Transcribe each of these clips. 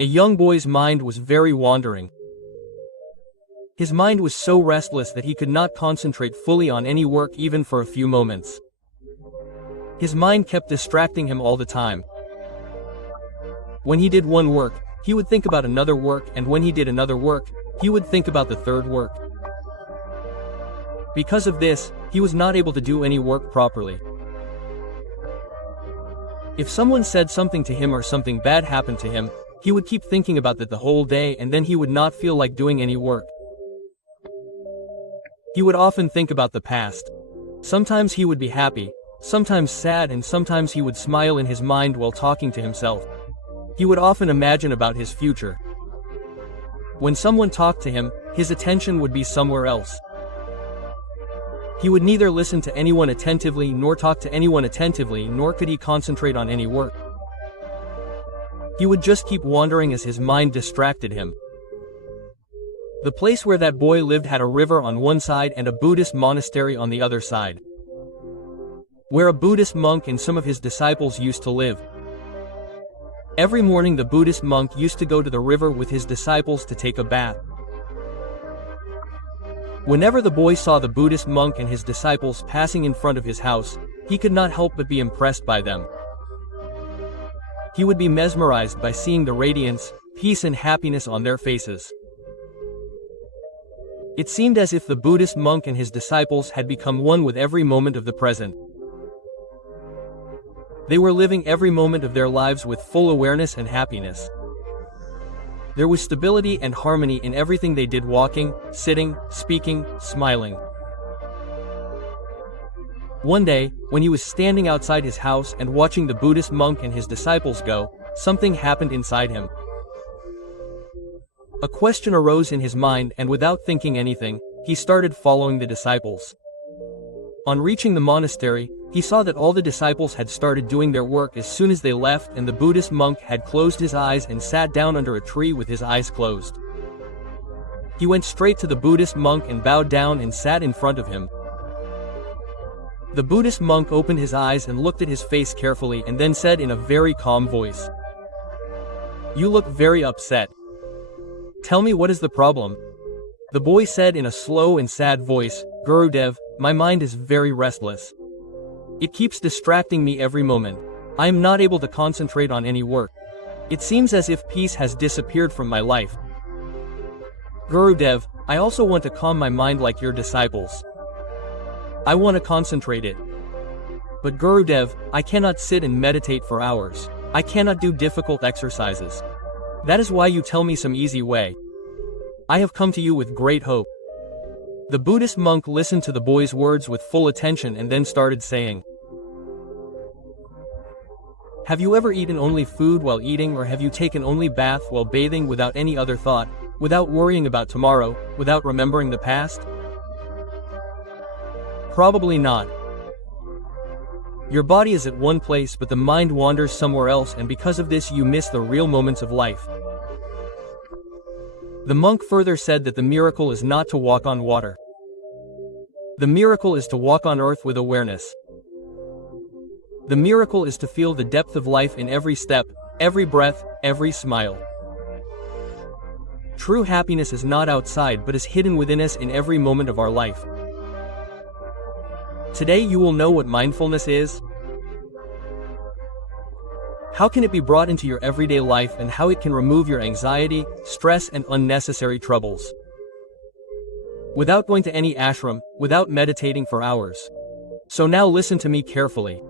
A young boy's mind was very wandering. His mind was so restless that he could not concentrate fully on any work even for a few moments. His mind kept distracting him all the time. When he did one work, he would think about another work, and when he did another work, he would think about the third work. Because of this, he was not able to do any work properly. If someone said something to him or something bad happened to him, he would keep thinking about that the whole day, and then he would not feel like doing any work. He would often think about the past. Sometimes he would be happy, sometimes sad, and sometimes he would smile in his mind while talking to himself. He would often imagine about his future. When someone talked to him, his attention would be somewhere else. He would neither listen to anyone attentively nor talk to anyone attentively, nor could he concentrate on any work. He would just keep wandering as his mind distracted him. The place where that boy lived had a river on one side and a Buddhist monastery on the other side, where a Buddhist monk and some of his disciples used to live. Every morning the Buddhist monk used to go to the river with his disciples to take a bath. Whenever the boy saw the Buddhist monk and his disciples passing in front of his house, he could not help but be impressed by them. He would be mesmerized by seeing the radiance, peace and happiness on their faces. It seemed as if the Buddhist monk and his disciples had become one with every moment of the present. They were living every moment of their lives with full awareness and happiness. There was stability and harmony in everything they did, walking, sitting, speaking, smiling. One day, when he was standing outside his house and watching the Buddhist monk and his disciples go, something happened inside him. A question arose in his mind, and without thinking anything, he started following the disciples. On reaching the monastery, he saw that all the disciples had started doing their work as soon as they left, and the Buddhist monk had closed his eyes and sat down under a tree with his eyes closed. He went straight to the Buddhist monk and bowed down and sat in front of him. The Buddhist monk opened his eyes and looked at his face carefully and then said in a very calm voice, "You look very upset. Tell me, what is the problem?" The boy said in a slow and sad voice, "Gurudev, my mind is very restless. It keeps distracting me every moment. I am not able to concentrate on any work. It seems as if peace has disappeared from my life. Gurudev, I also want to calm my mind like your disciples. I want to concentrate it. But Gurudev, I cannot sit and meditate for hours. I cannot do difficult exercises. That is why you tell me some easy way. I have come to you with great hope." The Buddhist monk listened to the boy's words with full attention and then started saying, "Have you ever eaten only food while eating, or have you taken only bath while bathing without any other thought, without worrying about tomorrow, without remembering the past? Probably not. Your body is at one place but the mind wanders somewhere else, and because of this you miss the real moments of life." The monk further said that the miracle is not to walk on water. The miracle is to walk on earth with awareness. The miracle is to feel the depth of life in every step, every breath, every smile. True happiness is not outside but is hidden within us in every moment of our life. Today you will know what mindfulness is, how can it be brought into your everyday life, and how it can remove your anxiety, stress and unnecessary troubles. Without going to any ashram, without meditating for hours. So now listen to me carefully.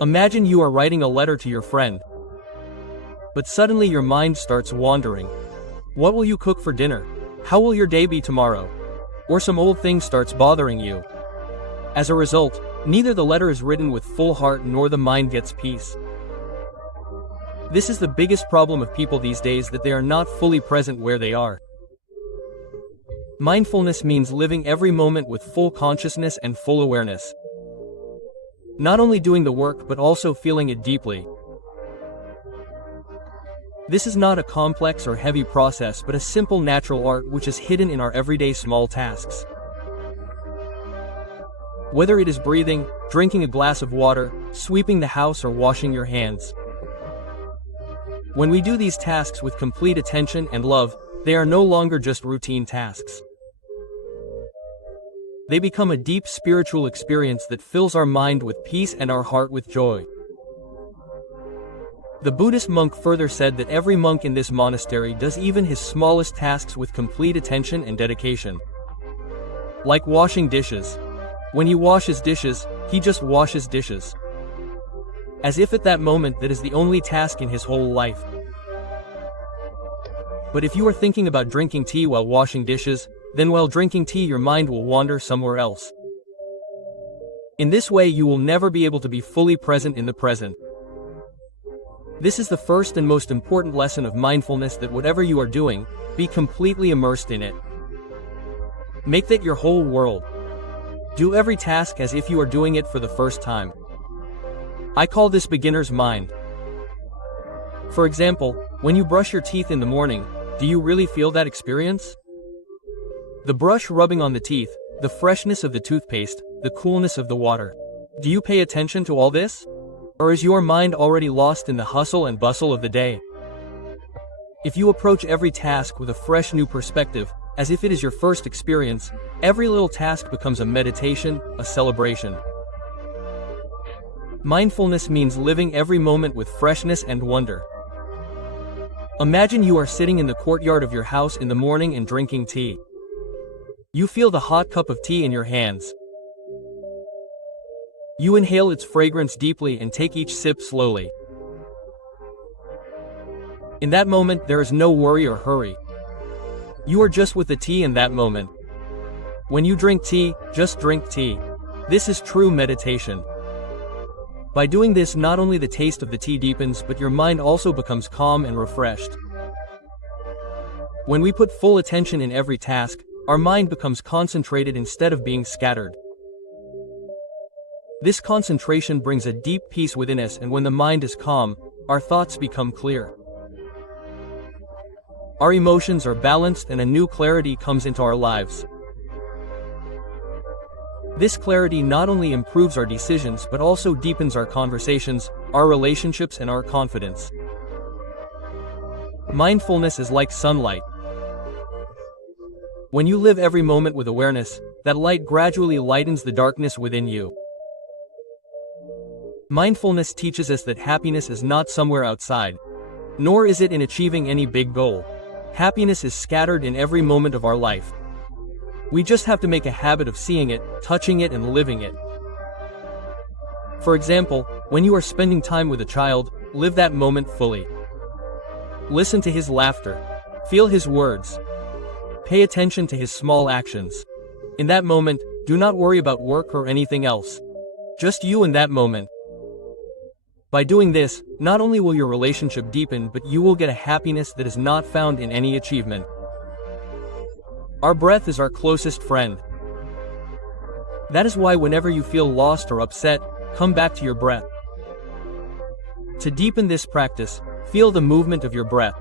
Imagine you are writing a letter to your friend. But suddenly your mind starts wandering. What will you cook for dinner? How will your day be tomorrow? Or some old thing starts bothering you. As a result, neither the letter is written with full heart nor the mind gets peace. This is the biggest problem of people these days, that they are not fully present where they are. Mindfulness means living every moment with full consciousness and full awareness. Not only doing the work but also feeling it deeply. This is not a complex or heavy process but a simple natural art which is hidden in our everyday small tasks. Whether it is breathing, drinking a glass of water, sweeping the house or washing your hands. When we do these tasks with complete attention and love, they are no longer just routine tasks. They become a deep spiritual experience that fills our mind with peace and our heart with joy. The Buddhist monk further said that every monk in this monastery does even his smallest tasks with complete attention and dedication. Like washing dishes. When he washes dishes, he just washes dishes. As if at that moment that is the only task in his whole life. But if you are thinking about drinking tea while washing dishes, then while drinking tea your mind will wander somewhere else. In this way you will never be able to be fully present in the present. This is the first and most important lesson of mindfulness, that whatever you are doing, be completely immersed in it. Make that your whole world. Do every task as if you are doing it for the first time. I call this beginner's mind. For example, when you brush your teeth in the morning, do you really feel that experience? The brush rubbing on the teeth, the freshness of the toothpaste, the coolness of the water. Do you pay attention to all this? Or is your mind already lost in the hustle and bustle of the day? If you approach every task with a fresh new perspective, as if it is your first experience, every little task becomes a meditation, a celebration. Mindfulness means living every moment with freshness and wonder. Imagine you are sitting in the courtyard of your house in the morning and drinking tea. You feel the hot cup of tea in your hands. You inhale its fragrance deeply and take each sip slowly. In that moment, there is no worry or hurry. You are just with the tea in that moment. When you drink tea, just drink tea. This is true meditation. By doing this, not only the taste of the tea deepens, but your mind also becomes calm and refreshed. When we put full attention in every task, our mind becomes concentrated instead of being scattered. This concentration brings a deep peace within us, and when the mind is calm, our thoughts become clear. Our emotions are balanced and a new clarity comes into our lives. This clarity not only improves our decisions but also deepens our conversations, our relationships, and our confidence. Mindfulness is like sunlight. When you live every moment with awareness, that light gradually lightens the darkness within you. Mindfulness teaches us that happiness is not somewhere outside, nor is it in achieving any big goal. Happiness is scattered in every moment of our life. We just have to make a habit of seeing it, touching it, and living it. For example, when you are spending time with a child, live that moment fully. Listen to his laughter. Feel his words. Pay attention to his small actions. In that moment, do not worry about work or anything else. Just you in that moment. By doing this, not only will your relationship deepen, but you will get a happiness that is not found in any achievement. Our breath is our closest friend. That is why whenever you feel lost or upset, come back to your breath. To deepen this practice, feel the movement of your breath.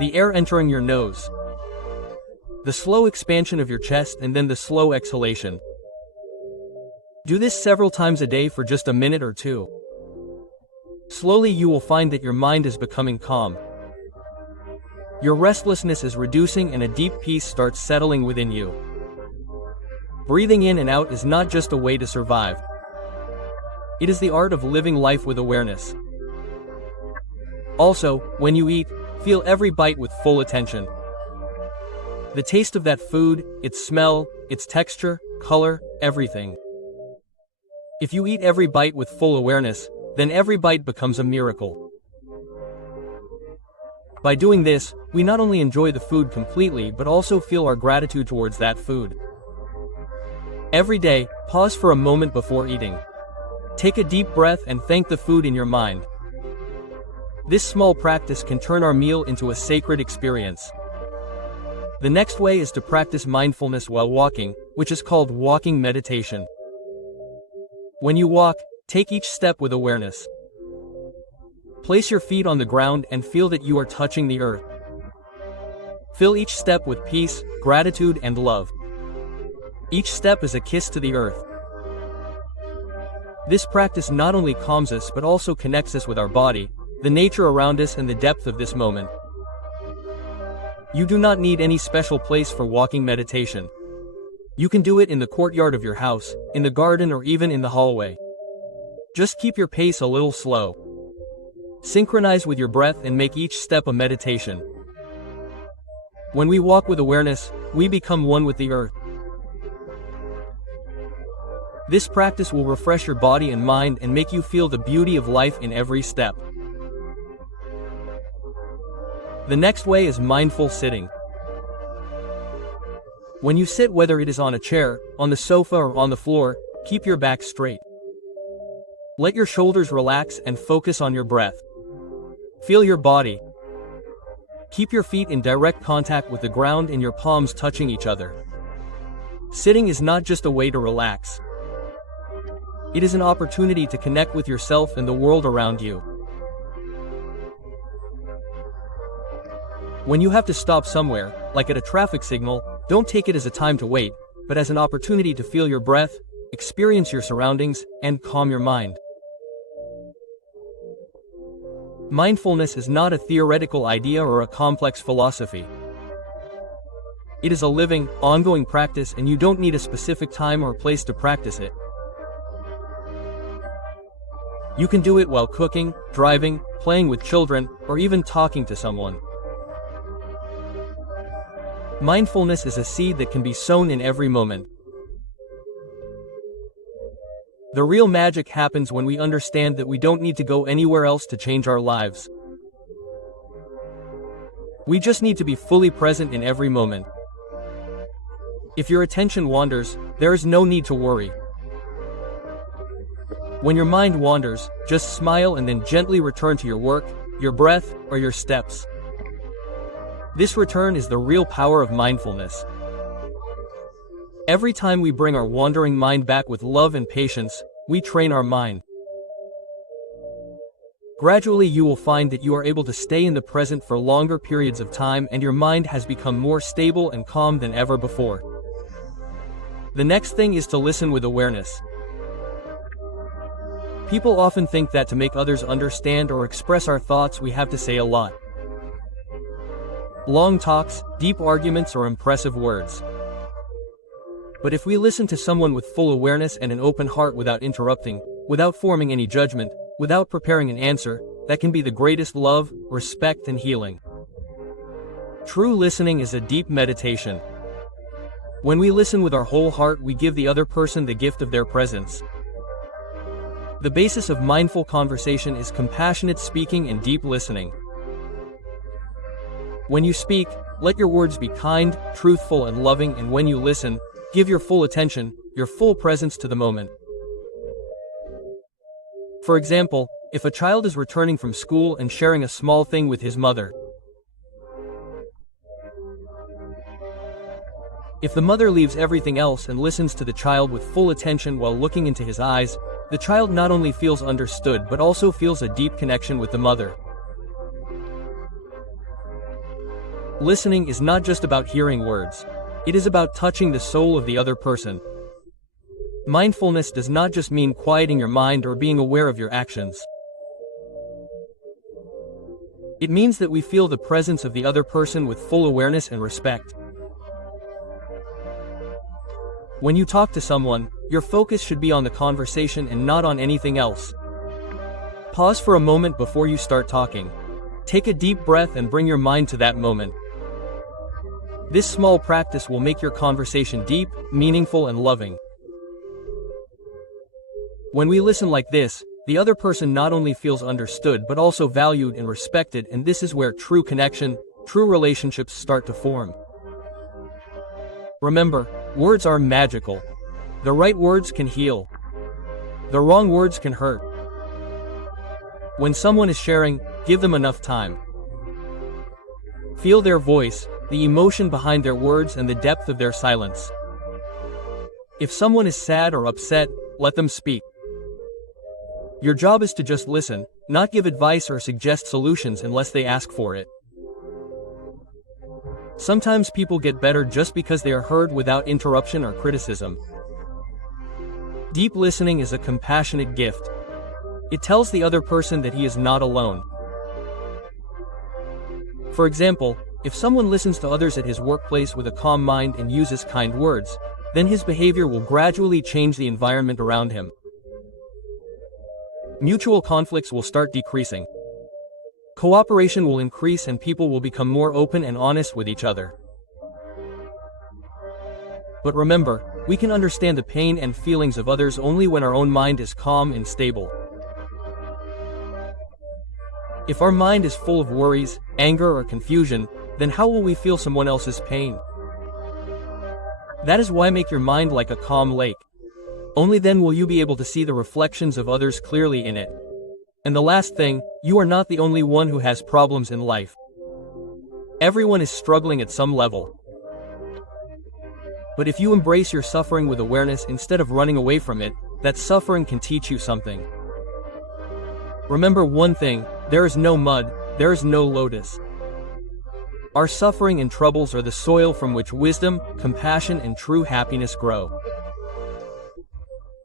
The air entering your nose. The slow expansion of your chest and then the slow exhalation. Do this several times a day for just a minute or two. Slowly you will find that your mind is becoming calm. Your restlessness is reducing and a deep peace starts settling within you. Breathing in and out is not just a way to survive. It is the art of living life with awareness. Also, when you eat, feel every bite with full attention. The taste of that food, its smell, its texture, color, everything. If you eat every bite with full awareness, then every bite becomes a miracle. By doing this, we not only enjoy the food completely but also feel our gratitude towards that food. Every day, pause for a moment before eating. Take a deep breath and thank the food in your mind. This small practice can turn our meal into a sacred experience. The next way is to practice mindfulness while walking, which is called walking meditation. When you walk, take each step with awareness. Place your feet on the ground and feel that you are touching the earth. Fill each step with peace, gratitude, and love. Each step is a kiss to the earth. This practice not only calms us but also connects us with our body, the nature around us and the depth of this moment. You do not need any special place for walking meditation. You can do it in the courtyard of your house, in the garden, or even in the hallway. Just keep your pace a little slow. Synchronize with your breath and make each step a meditation. When we walk with awareness, we become one with the earth. This practice will refresh your body and mind and make you feel the beauty of life in every step. The next way is mindful sitting. When you sit, whether it is on a chair, on the sofa, or on the floor, keep your back straight. Let your shoulders relax and focus on your breath. Feel your body. Keep your feet in direct contact with the ground and your palms touching each other. Sitting is not just a way to relax. It is an opportunity to connect with yourself and the world around you. When you have to stop somewhere, like at a traffic signal, don't take it as a time to wait, but as an opportunity to feel your breath, experience your surroundings, and calm your mind. Mindfulness is not a theoretical idea or a complex philosophy. It is a living, ongoing practice, and you don't need a specific time or place to practice it. You can do it while cooking, driving, playing with children, or even talking to someone. Mindfulness is a seed that can be sown in every moment. The real magic happens when we understand that we don't need to go anywhere else to change our lives. We just need to be fully present in every moment. If your attention wanders, there is no need to worry. When your mind wanders, just smile and then gently return to your work, your breath, or your steps. This return is the real power of mindfulness. Every time we bring our wandering mind back with love and patience, we train our mind. Gradually you will find that you are able to stay in the present for longer periods of time and your mind has become more stable and calm than ever before. The next thing is to listen with awareness. People often think that to make others understand or express our thoughts we have to say a lot. Long talks, deep arguments, or impressive words. But if we listen to someone with full awareness and an open heart without interrupting, without forming any judgment, without preparing an answer, that can be the greatest love, respect, and healing. True listening is a deep meditation. When we listen with our whole heart, we give the other person the gift of their presence. The basis of mindful conversation is compassionate speaking and deep listening. When you speak, let your words be kind, truthful, and loving, and when you listen, give your full attention, your full presence to the moment. For example, if a child is returning from school and sharing a small thing with his mother. If the mother leaves everything else and listens to the child with full attention while looking into his eyes, the child not only feels understood but also feels a deep connection with the mother. Listening is not just about hearing words. It is about touching the soul of the other person. Mindfulness does not just mean quieting your mind or being aware of your actions. It means that we feel the presence of the other person with full awareness and respect. When you talk to someone, your focus should be on the conversation and not on anything else. Pause for a moment before you start talking. Take a deep breath and bring your mind to that moment. This small practice will make your conversation deep, meaningful, and loving. When we listen like this, the other person not only feels understood but also valued and respected, and this is where true connection, true relationships start to form. Remember, words are magical. The right words can heal. The wrong words can hurt. When someone is sharing, give them enough time. Feel their voice, the emotion behind their words, and the depth of their silence. If someone is sad or upset, let them speak. Your job is to just listen, not give advice or suggest solutions unless they ask for it. Sometimes people get better just because they are heard without interruption or criticism. Deep listening is a compassionate gift. It tells the other person that he is not alone. For example, if someone listens to others at his workplace with a calm mind and uses kind words, then his behavior will gradually change the environment around him. Mutual conflicts will start decreasing. Cooperation will increase and people will become more open and honest with each other. But remember, we can understand the pain and feelings of others only when our own mind is calm and stable. If our mind is full of worries, anger, or confusion, then how will we feel someone else's pain? That is why make your mind like a calm lake. Only then will you be able to see the reflections of others clearly in it. And the last thing, you are not the only one who has problems in life. Everyone is struggling at some level. But if you embrace your suffering with awareness instead of running away from it, that suffering can teach you something. Remember one thing, there is no mud, there is no lotus. Our suffering and troubles are the soil from which wisdom, compassion, and true happiness grow.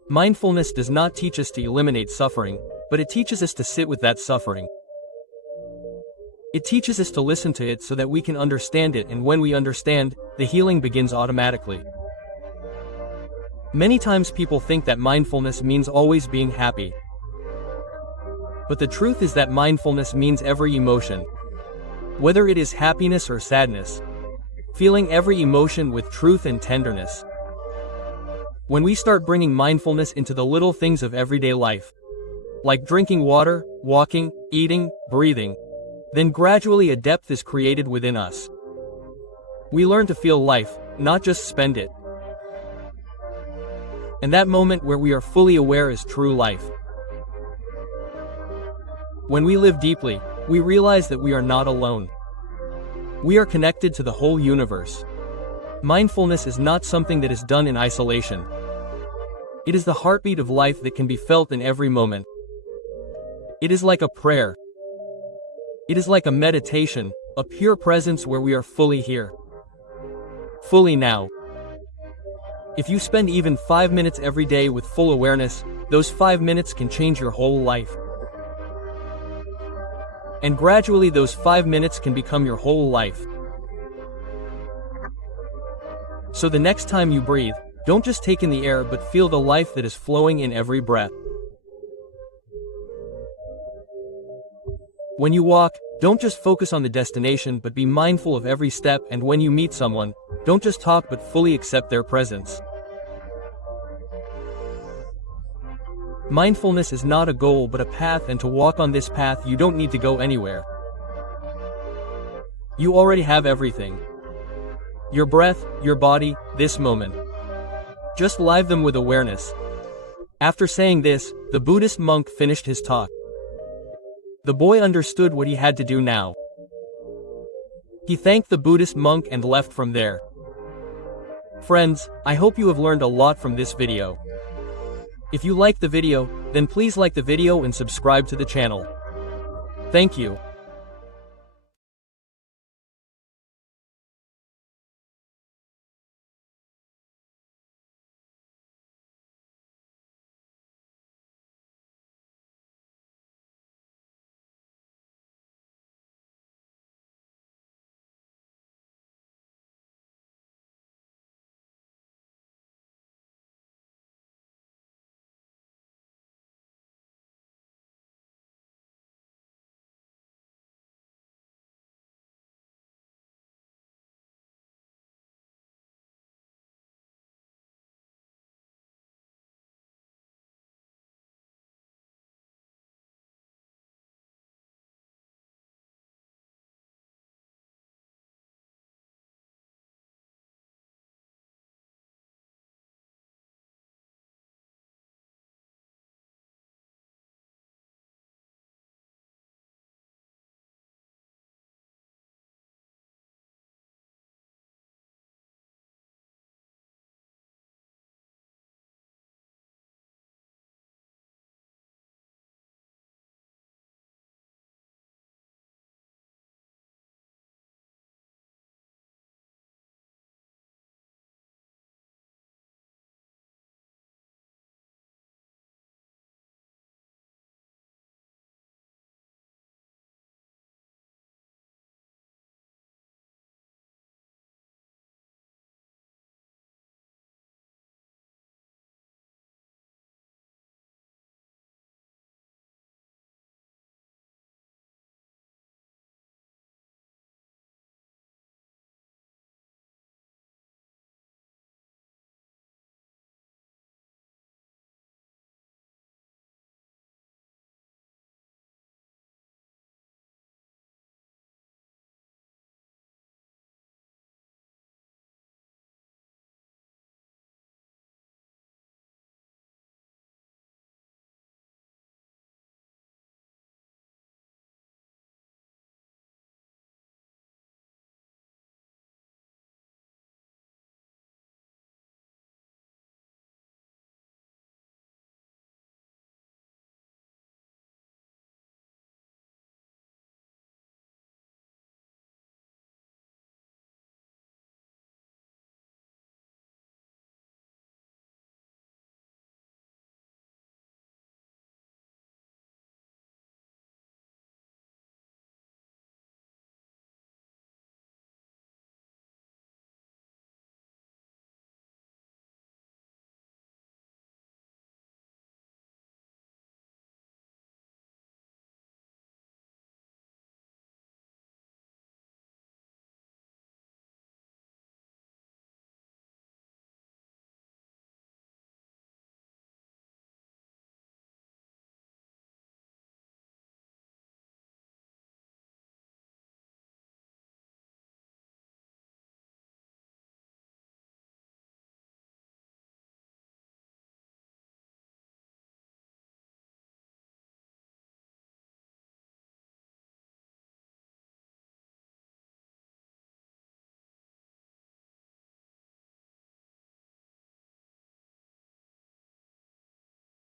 Mindfulness does not teach us to eliminate suffering, but it teaches us to sit with that suffering. It teaches us to listen to it so that we can understand it, and when we understand, the healing begins automatically. Many times people think that mindfulness means always being happy. But the truth is that mindfulness means every emotion. Whether it is happiness or sadness. Feeling every emotion with truth and tenderness. When we start bringing mindfulness into the little things of everyday life, like drinking water, walking, eating, breathing, then gradually a depth is created within us. We learn to feel life, not just spend it. And that moment where we are fully aware is true life. When we live deeply, we realize that we are not alone. We are connected to the whole universe. Mindfulness is not something that is done in isolation. It is the heartbeat of life that can be felt in every moment. It is like a prayer. It is like a meditation, a pure presence where we are fully here. Fully now. If you spend even 5 minutes every day with full awareness, those 5 minutes can change your whole life. And gradually those 5 minutes can become your whole life. So the next time you breathe, don't just take in the air but feel the life that is flowing in every breath. When you walk, don't just focus on the destination but be mindful of every step, and when you meet someone, don't just talk but fully accept their presence. Mindfulness is not a goal but a path, and to walk on this path you don't need to go anywhere. You already have everything. Your breath, your body, this moment. Just live them with awareness. After saying this, the Buddhist monk finished his talk. The boy understood what he had to do now. He thanked the Buddhist monk and left from there. Friends, I hope you have learned a lot from this video. If you liked the video, then please like the video and subscribe to the channel. Thank you.